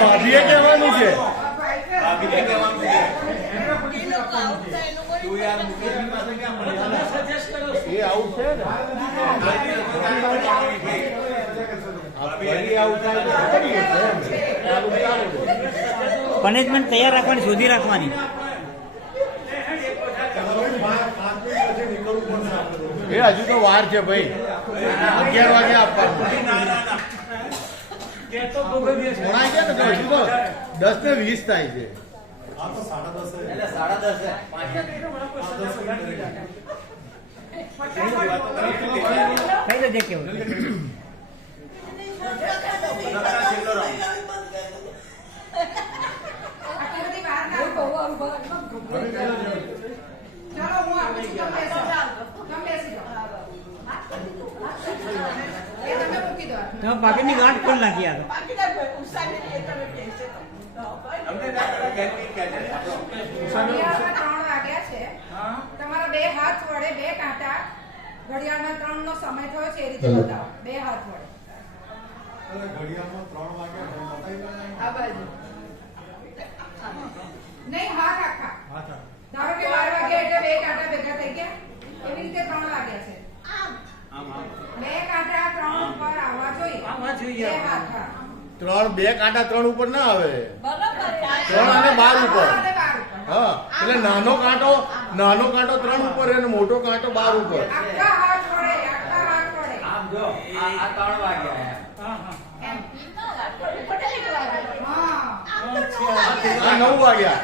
ભાભીએ કહેવાનું છે ભાભીને કહેવાનું છે. તું યાર મુકેશની પાસે ક્યાં પડ્યા? એ આવું છે ને આ ફરી આવું થાય તો ખબર છે એમ. ચાલુ ચાલુ રહે. પનિશમેન્ટ તૈયાર રાખવાની શોધી રાખવાની એ હજુ તો વાર છે ભાઈ અગિયાર વાગે આપવાનું દસ ને વીસ થાય છે. સાડા દસે. પાંચ કેવું? ચાલો હું આપું છું તમે બેસો તમે બેસી જાઓ એ તમે પાકીટની ગાંઠ ખોલ નાખી આ તો. અમને ના કેન્ટીન કહે છે. આપણો. ઘડિયાળમાં ત્રણ વાગ્યા છે. તમારા બે હાથ વડે બે કાંટા ઘડિયાળના ત્રણ નો સમય થયો છે એ રીતે બતાવો. બે હાથ વડે. આ બાજુ. નહીં હાથ આખા. ધારો કે બાર વાગે એટલે બે કાંટા ભેગા થઈ ગયા. એવી રીતે ત્રણ વાગ્યા છે આમ આમ બે કાંટા ત્રણ ઉપર આવવા જોઈએ. ત્રણ બે કાંટા ત્રણ ઉપર ના આવે. ત્રણ અને બાર ઉપર. હા એટલે નાનો કાંટો નાનો કાંટો ત્રણ ઉપર અને મોટો કાંટો બાર ઉપર. નવ વાગ્યા.